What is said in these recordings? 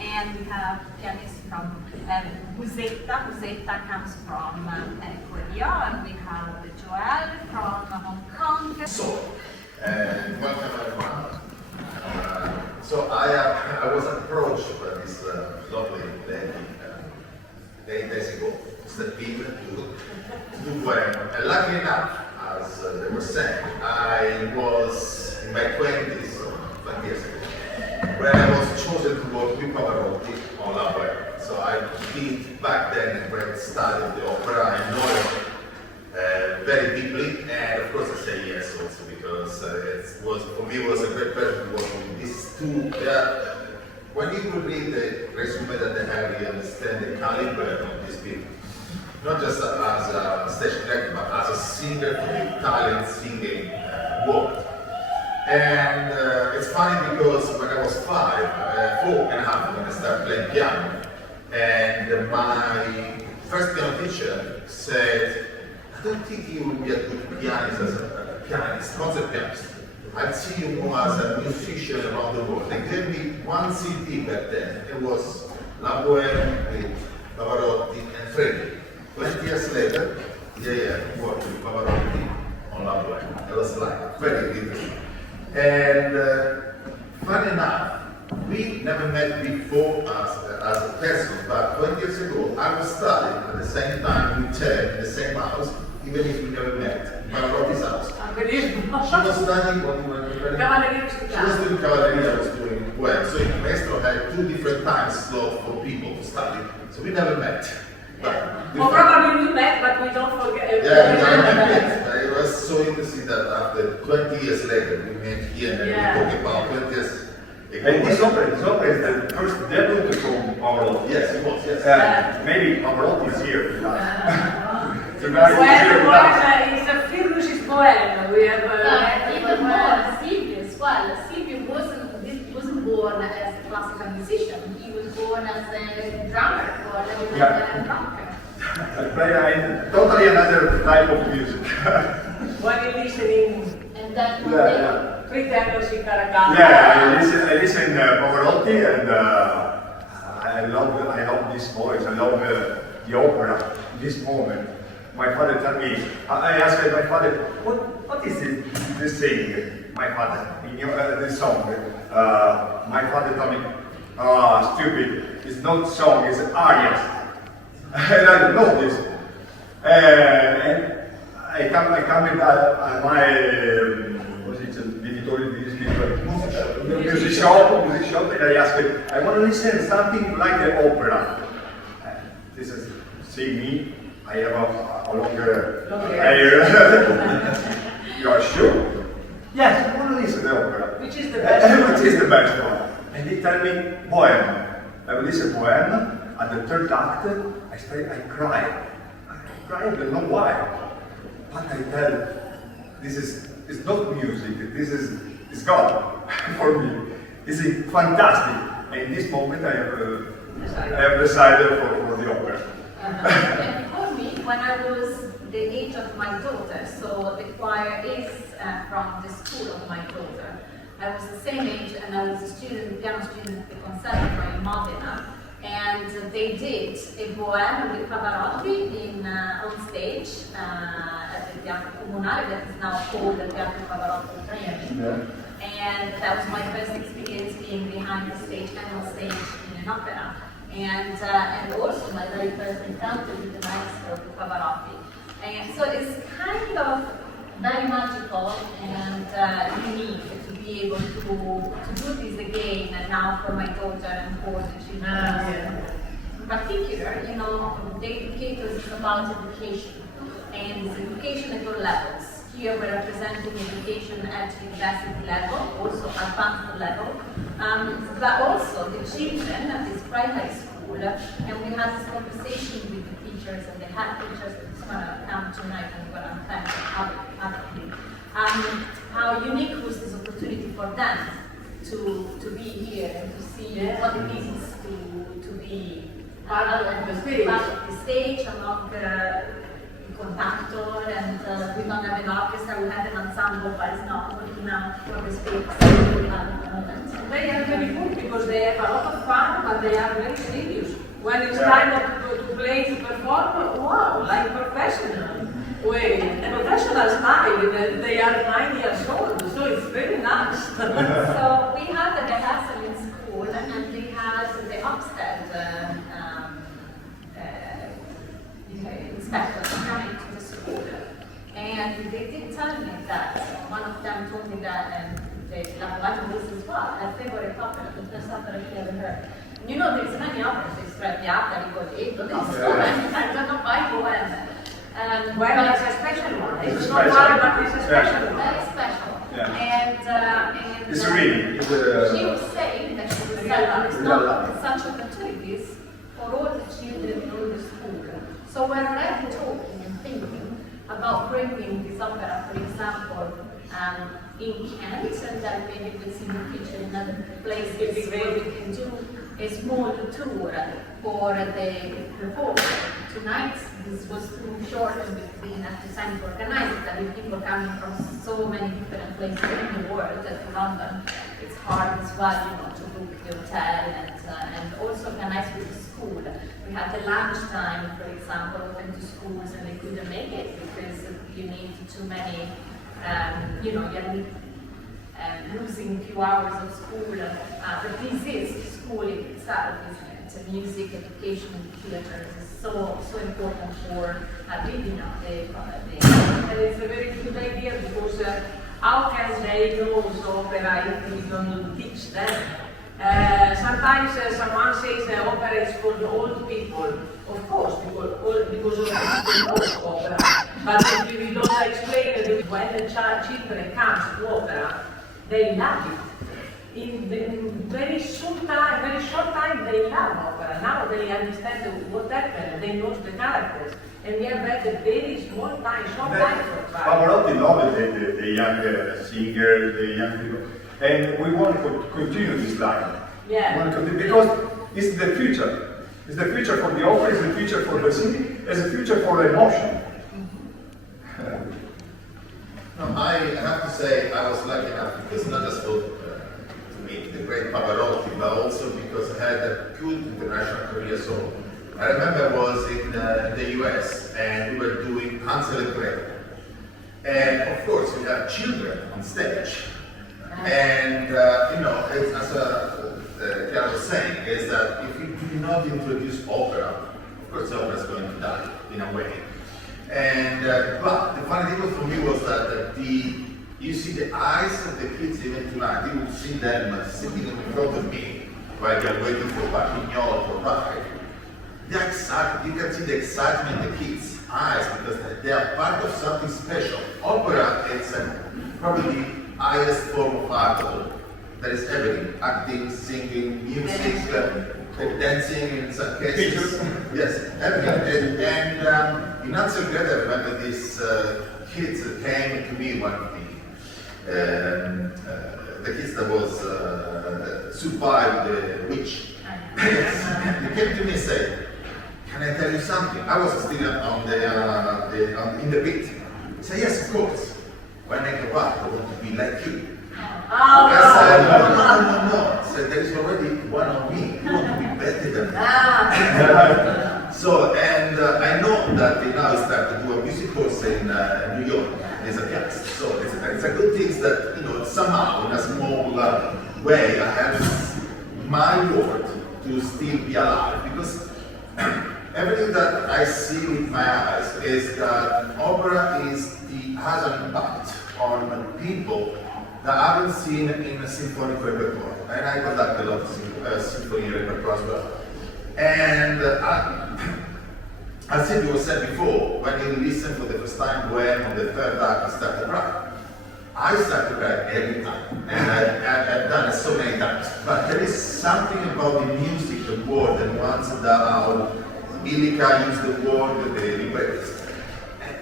and we have pianists from Busetta. Busetta comes from Korea, and we have Joel from Hong Kong. So, welcome everyone. So I was approached by this lovely lady 8 days ago, stepping to do Boheme. And luckily enough, as they were saying, I was in my 20s, 20 years ago, when I was chosen to work with Pavarotti on La Boheme. So I did back then a great study of the opera. I know it very deeply, and of course I say yes also because for me it was a great pleasure to work with these two. When you will read the resume that they have, you understand the caliber of these people. Not just as a stage director, but as a singer for the Italian singing world. And it's funny because when I was 4 and a half, when I started playing piano, and my first piano teacher said, I don't think you will be a good pianist as a pianist, concert pianist. I'd see you more as a musician around the world. They gave me one CD back then. It was La Boheme with Pavarotti and Freddy. 20 years later, I worked with Pavarotti on La Boheme. It was like very interesting. And funny enough, we never met before as a person, but 20 years ago, I was studying at the same time with Ted in the same house, even if we never met in Pavarotti's house. She was studying what we were doing. She was doing Cavalleria, I was doing well. So in Maestro had 2 different time slots for people to study. So we never met. Well, probably we met, but we don't forget. Yeah, we never met. It was so interesting that after 20 years later, we met here and we talk about 20 years ago. And this opera is the first debut from Pavarotti. Yes, it was, yes. Maybe Pavarotti is here. Boheme is a film which is Boheme. We have even more Silvio as well. Silvio wasn't born as a classical musician. He was born as a drummer for a drummer. Play totally another type of music. When you listening, and then pretendosi caracalla. Yeah, I listen Pavarotti, and I love this voice. I love the opera. This moment, my father told me. I asked my father, "What is this thing?" My father, in this song. My father told me, "Stupid! It's not song. It's arias." And I don't know this. And I come with my music shop, and I asked him, I want to listen to something like the opera. This is, see me, I have a longer hair. You are sure? Yes, I want to listen to the opera. Which is the best one? Which is the best one? And he told me, Boheme. I will listen to Boheme. At the third act, I cried. I cried, I don't know why. But I tell, this is it's not music, this is God for me. It's fantastic. And in this moment I have decided for the opera. And for me, when I was the age of my daughter, so the choir is from the school of my daughter. I was the same age, and I was a student, piano student at the Conservatory in Modena. And they did a Boheme with Pavarotti on stage at the Teatro Comunale, that is now called the Teatro Pavarotti Training. And that was my first experience being behind the stage and on stage in an opera. And also my very first encounter with the maestro of Pavarotti. And so it's kind of very magical and unique to be able to do this again, and now for my daughter and for the children. In particular, you know, the educators is about education, and it's education at all levels. Here we're representing education at university level, also advanced level, but also the children at this primary school, and we had this conversation with the teachers and the head teachers that's going to come tonight and going to thank publicly. How unique was this opportunity for them to be here and to see what it is to be part of the stage among conductor, and we don't have an orchestra, we have an ensemble, but it's not good enough for the space at the moment. They are very good because they have a lot of fun, but they are very serious. When it's time to play, to perform, wow, like professional. Professional style, they are 9 years old, so it's very nice. So we had a rehearsal in school, and we had the upstairs inspectors coming to the school. And they did tell me that, one of them told me that the lavoratrice as well, a favorite opera, the first opera he ever heard. You know, there's many operas, there's Traviata, Rigoletto, there's so many, I don't know why Boheme. Well, it's a special one. It's not one, but it's a special one. Very special. Yeah. And It's really, she was saying that she was set up such opportunities for all the children in all the school. So we're already talking and thinking about bringing this opera, for example, in Kent, and then maybe we'll see in the future in other places where we can do a small tour for the performance. Tonight, this was too short and we didn't have the time to organize it, and with people coming from so many different places in the world, to London, it's hard as well, to book the hotel and also organize with the school. We had the lunchtime, for example, open to schools, and they couldn't make it because you need too many, you're losing a few hours of school. But this is school in itself, isn't it? It's a music, education, and theatre is so important for building up the And it's a very good idea because how can they know opera if we don't teach them? Sometimes someone says opera is for the old people. Of course, because old people know opera. But if we don't explain it, when the children come to opera, they love it. In very short time, they love opera. Now they understand what happened. They know the characters. And we have had a very short time for that. Pavarotti loved the young singers, the young people. And we want to continue this line. Yeah. We want to continue, because it's the future. It's the future for the opera, it's the future for the singing, it's the future for the emotion. No, I have to say I was lucky enough because not just to meet the great Pavarotti, but also because I had a good international career. So I remember I was in the US and we were doing Hansel and Gretel. And of course we have children on stage. And it's, as Chiara was saying, is that if you do not introduce opera, of course opera is going to die in a way. And but the funny thing for me was that you see the eyes of the kids even tonight. You will see them sitting in front of me while they're waiting for Bacchignol to arrive. They're excited. You can see the excitement in the kids' eyes because they are part of something special. Opera is probably the highest form of art of all. There is everything: acting, singing, music, dancing in some cases. Yes, everything. And in Hansel and Gretel, I remember these kids that came to me, one of the kids that was survived the witch. They came to me and said, "Can I tell you something?" I was still in the pit. I said, "Yes, of course. When I go back, I want to be like you." I said, no. I said, there is already one of me. You want to be better than me. So, and I know that they now start to do a music course in New York as a pianist. So it's a good thing that, somehow, in a small way, I have my word to still be alive. Because everything that I see with my eyes is that opera has an impact on people that I haven't seen in a symphonic repertoire. And I conduct a lot of symphony repertoire as well. And as it was said before, when you listen for the first time when on the third act you start to cry, I start to cry every time. And I've done it so many times. But there is something about the music, the word, and once how Ilika used the word, the librettist,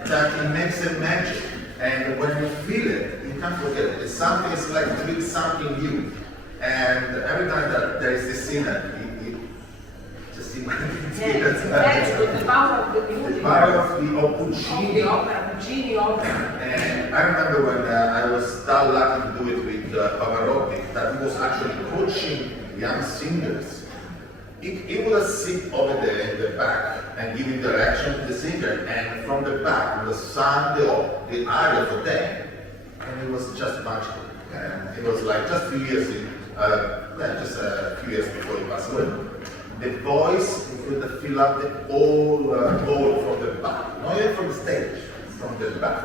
that it makes it magic. And when you feel it, you can't forget it. It's something, it's like doing something new. And every time that there is this scene, see my That's the power of the music. of Puccini. The opera, Puccini opera. And I remember when I was that lucky to do it with Pavarotti, that he was actually coaching young singers. He would sit over there in the back and giving direction to the singer, and from the back he was sang the aria for them, and it was just magical. And it was like just a few years before he passed away. The voice could fill up the whole hall from the back, not even from the stage, from the back.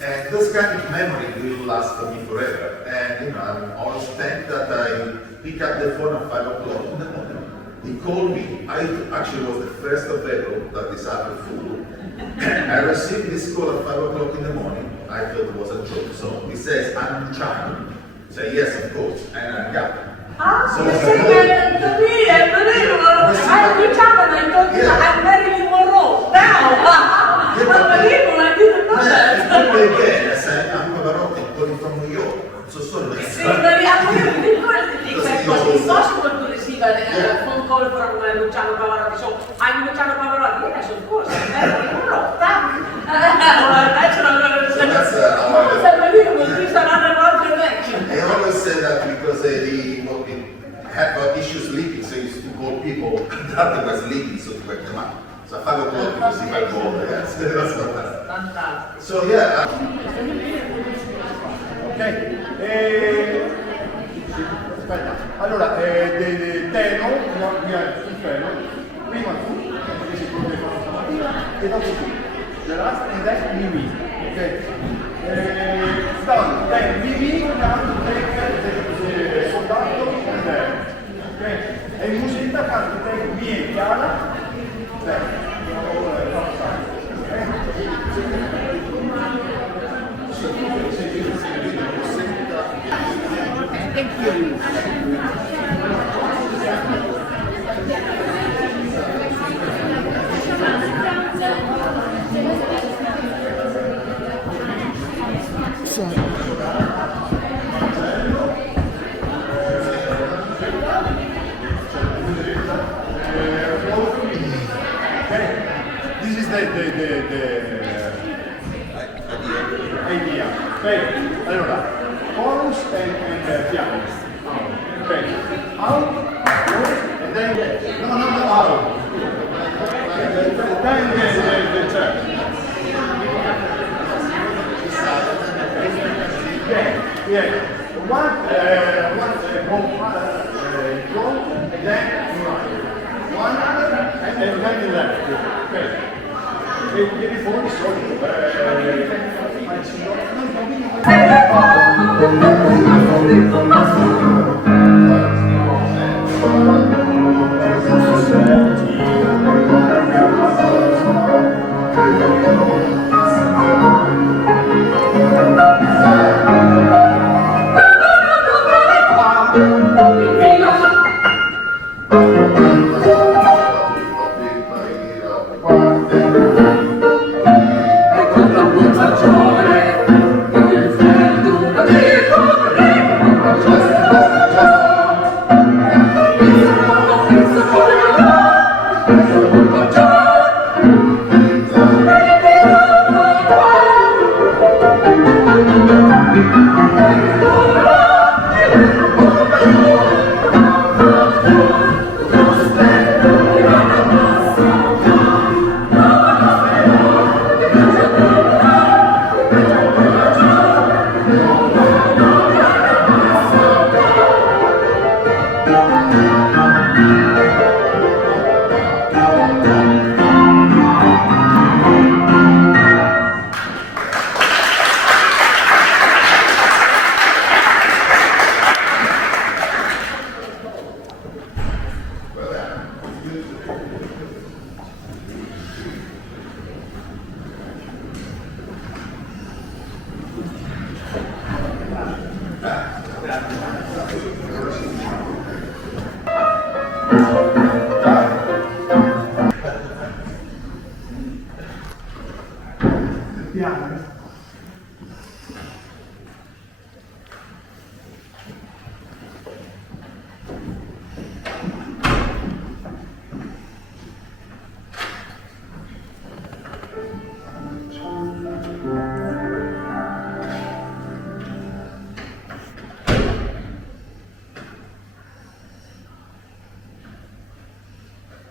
And this kind of memory will last for me forever. And I'm always thankful that I pick up the phone at 5 o'clock in the morning. He called me. I actually was the first of April that is April Fool. I received this call at 5 o'clock in the morning. I thought it was a joke. So he says, I'm Luciano. I say, yes, of course. And I'm Gabby. So you say that to me, I believe I'm Luciano and I told you I'm Marilyn Monroe. Now! Unbelievable, I didn't know that. Again, I said, I'm Pavarotti, calling from New York. So sorry. Sì, ma it's possible to receive a phone call from Luciano Pavarotti. So I'm Luciano Pavarotti. Yes, of course. I'm Marilyn Monroe. That's unbelievable. This is another connection. I always say that because he had issues leaking, so he used to call people that was leaking, so to wake them up. So 5 o'clock because if I go there, yes, that's fantastic. Fantastic. So yeah. Aspetta, allora, Teno, il Teno, prima tu, che si poteva fare stamattina, e dopo tu. Gerrard and then Mimi, ok? Done, then Mimi, canto, take, soldato, and then, ok? E in musica canto, take, mi e Chiara, then. Thank you. This is the idea. Okay. Allora, chorus and piano. Okay. Out, and then out. Then the church. Yeah. One front, and then one and then the left. Okay. E fuori solito.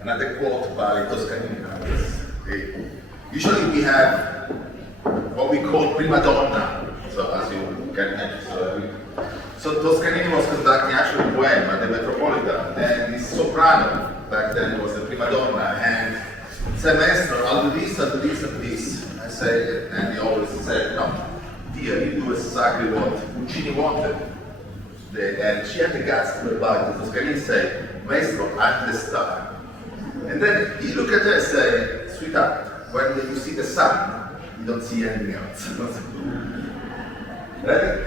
another quote by Toscanini. Usually we have what we call prima donna, so as you can imagine. So Toscanini was conducting actually Boheme at the Metropolitan, and his soprano back then was the prima donna, and said, "Maestro, I'll do this, I'll do this, I'll do this." I say, and he always said, "No, dear, you do exactly what Puccini wanted." And she had the guts to reply to Toscanini, say, "Maestro, I'm the star." And then he looked at her and said, "Sweetheart, when you see the sun, you don't see anything else." Ready?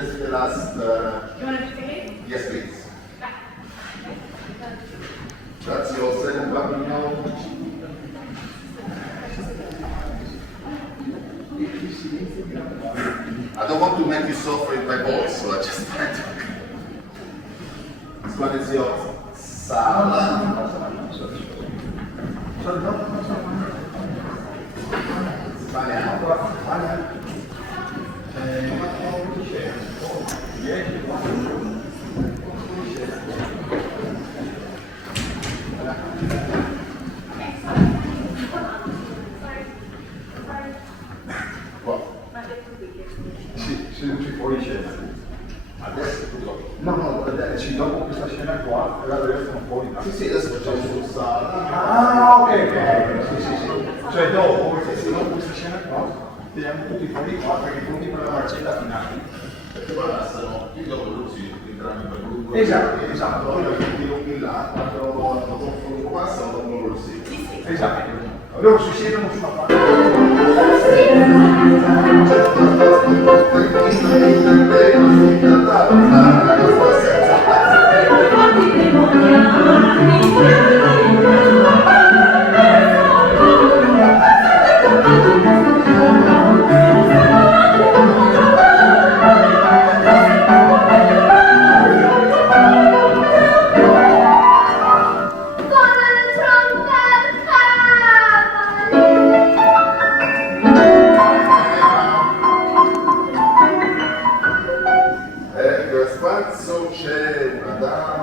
That's the last. You want to do the game? Yes, please. That's your second one now. I don't want to make you suffer in my voice, so I just try to. This one is your sala. Adesso tutto. No, adesso dopo questa scena qua, adesso un po' di... Sì, adesso facciamo sul sala. Ah, ok. Sì. Cioè dopo questa scena qua, tiriamo tutti fuori qua, perché tutti per la marcetta finale. Perché poi passano, qui dopo lui entrano per gruppo. Esatto. Poi lo lunghi là, quando passano, dopo loro sì. Esatto. Loro si siedono sulla parte. Spazio c'è una dama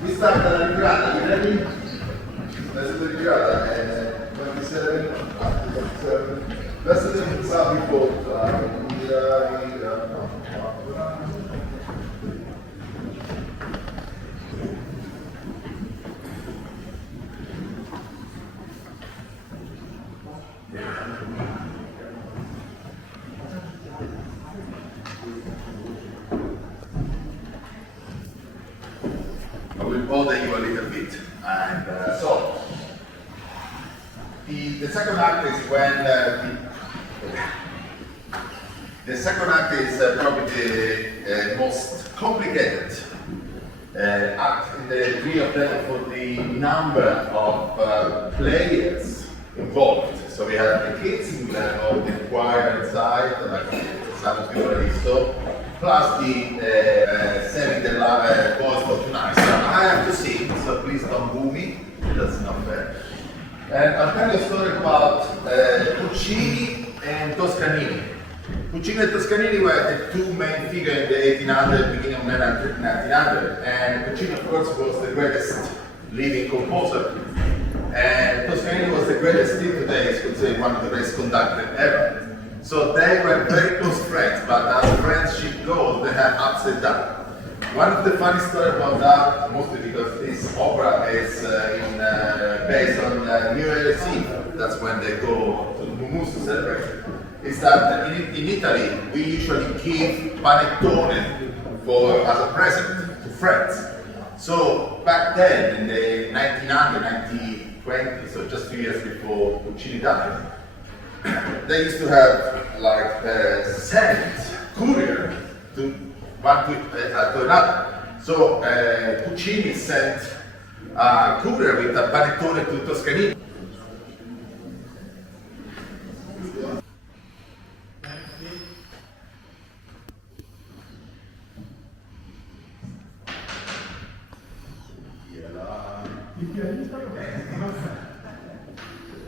mi sta dalla ritirata, mi vedi? Adesso la ritirata quanti serve? Adesso devo pensare un po', I will bother you a little bit. And so, the second act is when the second act is probably the most complicated act in the three of them for the number of players involved. So we have the kids in the choir inside, like Santo Fioralisto, plus the selling the voice for tonight. So I have to sing, so please don't boo me, that's not fair. And I'll tell you a story about Puccini and Toscanini. Puccini and Toscanini were the two main figures in the 1800s, beginning of 1900, and Puccini of course was the greatest living composer. And Toscanini was the greatest still today, is considered one of the greatest conductors ever. So they were very close friends, but as friendship goes, they had ups and downs. One of the funny stories about that, mostly because this opera is based on New Year's Eve, that's when they go to Mumus to celebrate, is that in Italy, we usually give panettone as a present to friends. So back then, in the 1900, 1920, so just 2 years before Puccini died, they used to have like sent courier to one to another. So Puccini sent a courier with a panettone to Toscanini.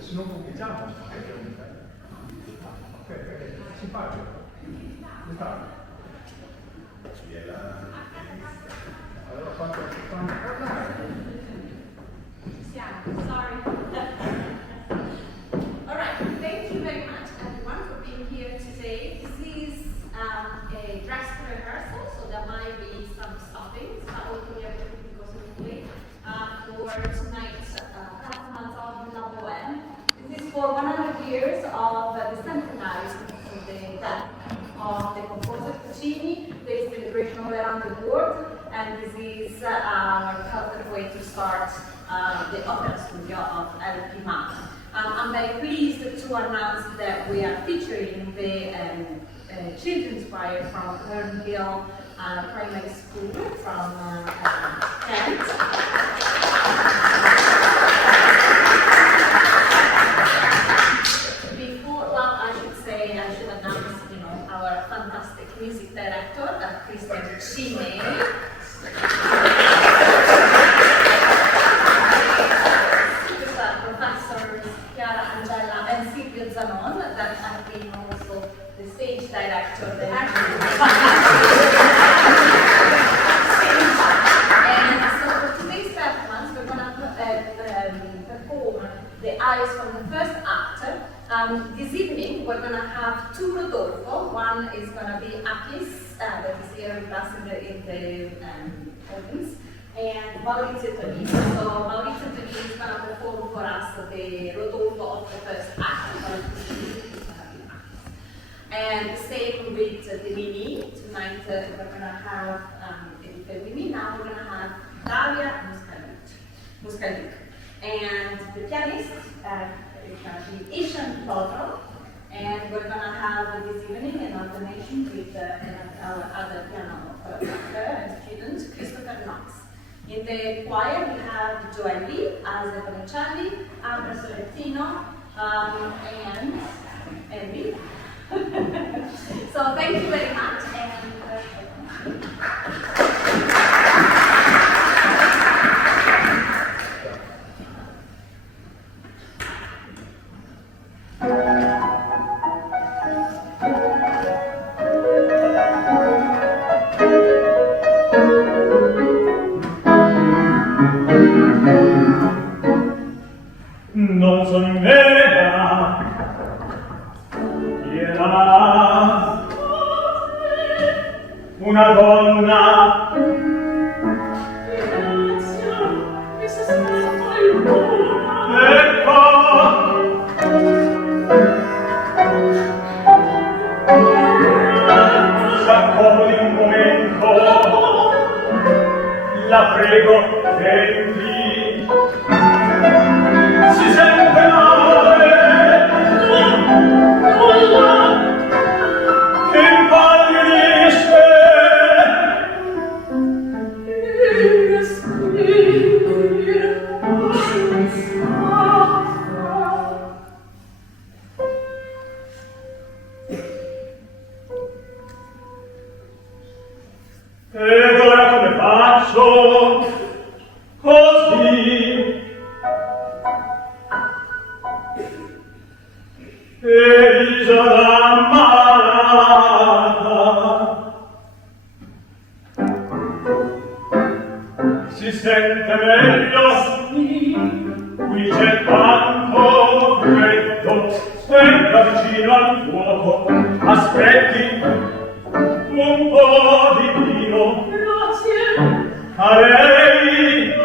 Se non cominciamo, si fa. Allora quanto parlare? Sorry. studio of LP Math. I'm very pleased to announce that we are featuring the children's choir from Hernhill Primary School from Kent. I should announce, our fantastic music director, Puccini. Professors Chiara, Angela, and Silvio Zanon, that have been also the stage director. And so for today's performance, we're going to perform the arias from the first act. This evening, we're going to have two Rodolfo. One is going to be Akis, that is here with us in the audience, and Maurizio Tonini. So Maurizio Tonini is going to perform for us the Rodolfo of the first act. And same with the Mimi. Tonight we're going to have the Mimi. Now we're going to have Daria Muscalic. And the pianist, it's going to be Ishan Todro, and we're going to have this evening an alternation with our other piano player and student, Christopher Knox. In the choir we have Joelli, Asa Bonicelli, Andrea Solettino, and Emily. So thank you very much. Non son vera, era una donna. Ecco, s'accomodi un momento, la prego, entri. Si sente male, che impallidisce. Ed ora come faccio? Così. Elisa da malata si sente meglio, qui c'è tanto freddo, stenta vicino al fuoco, aspetti un po' di vino. Grazie a lei.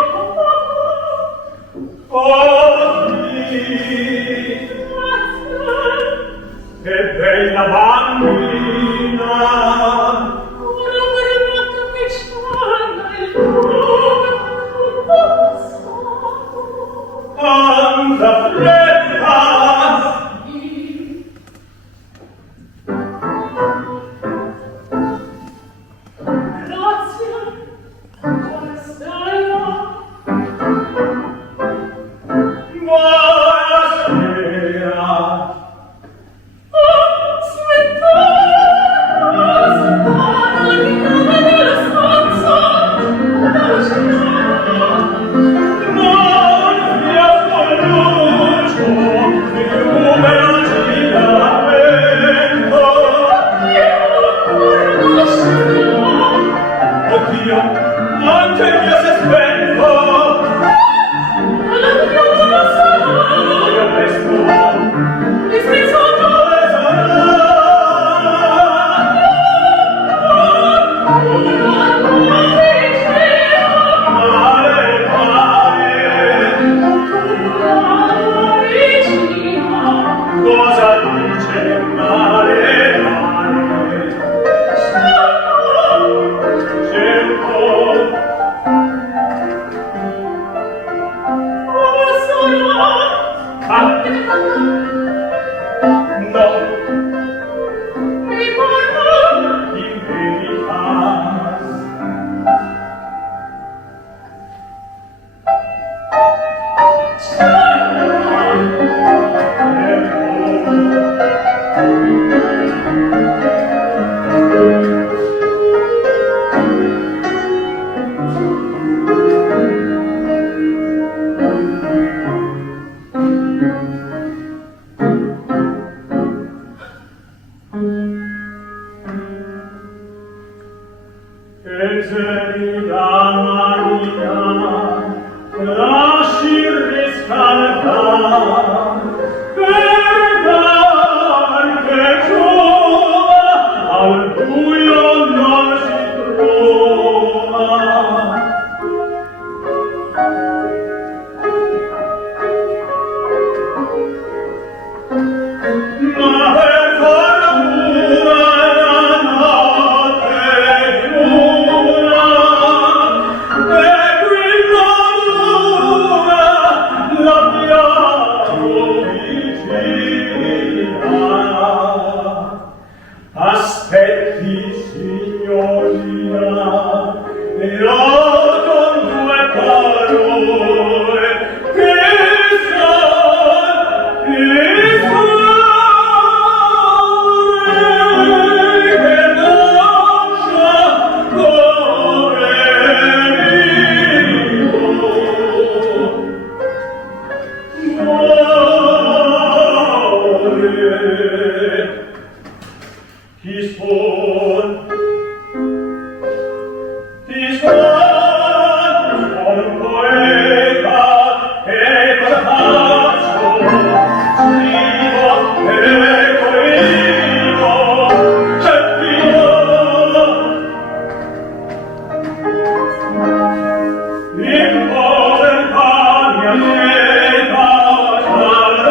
Che bella bambina! Ora vorremmo capisciarla il nome, tanta fretta! Grazie, buonasera! Anche il mio si è spento. In Boden, Pania, Eva,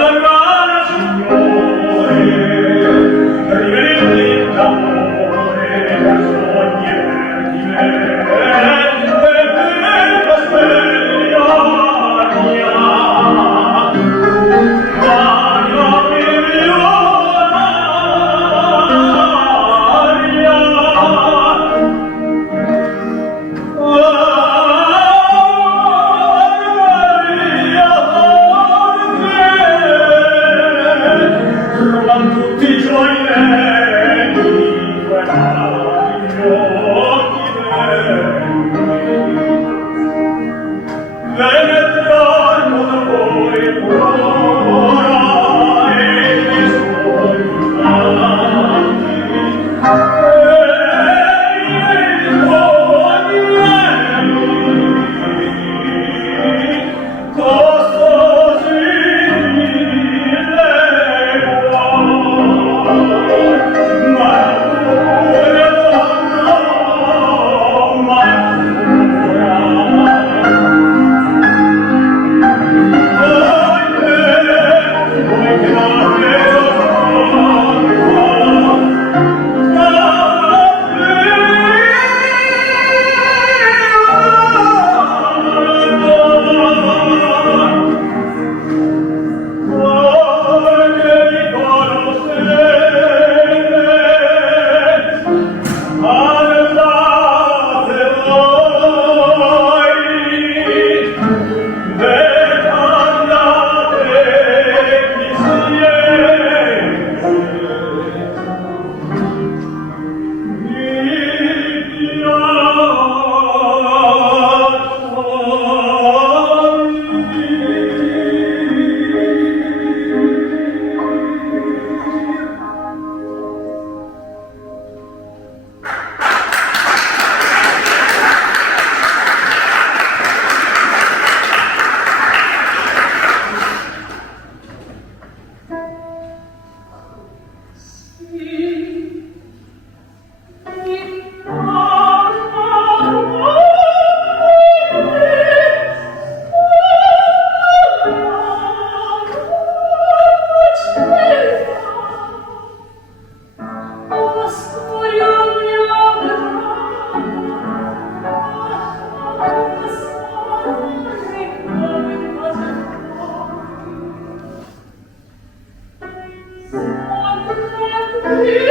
Oh,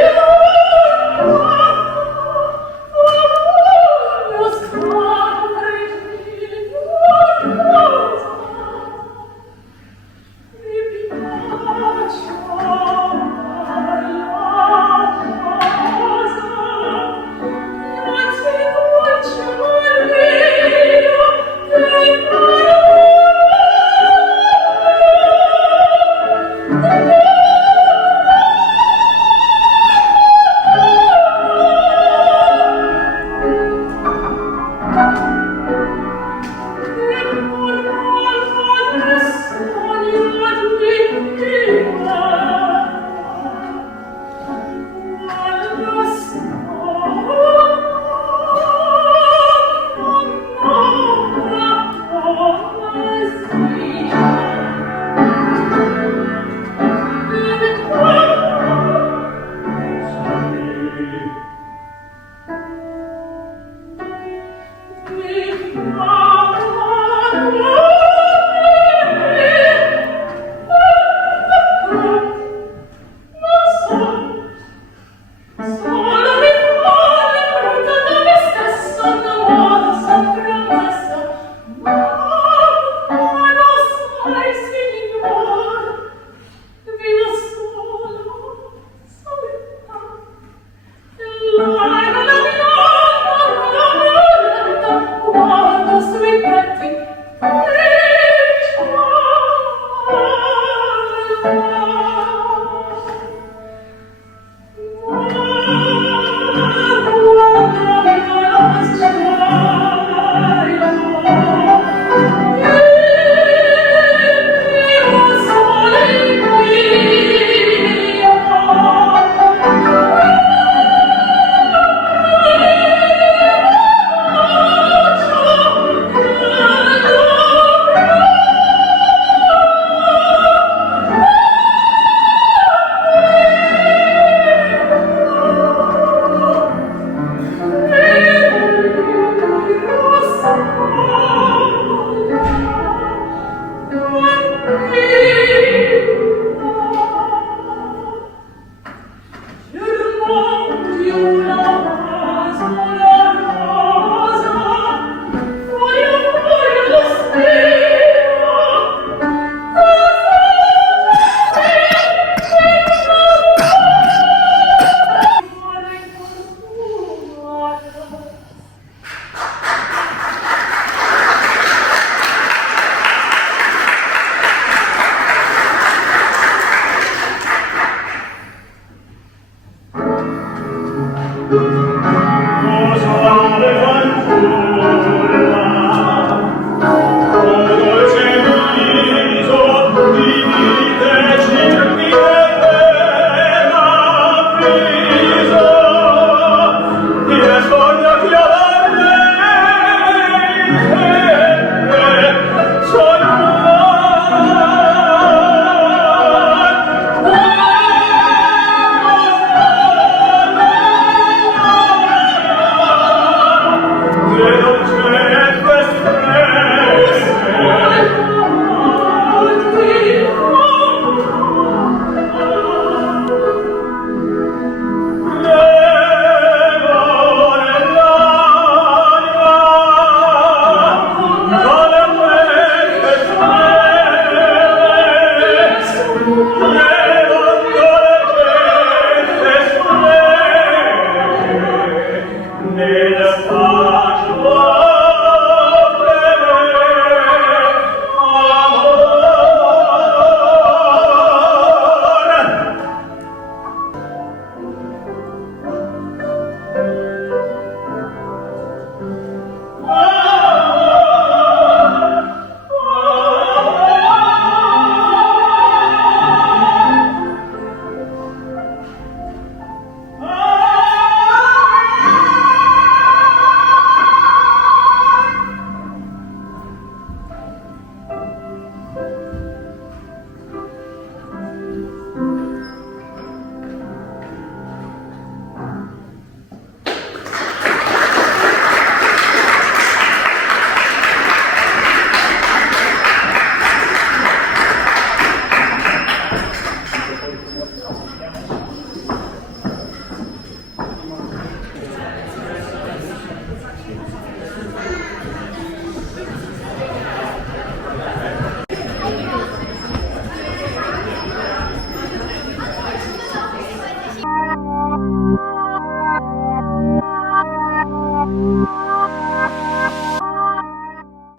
dolce viso di vite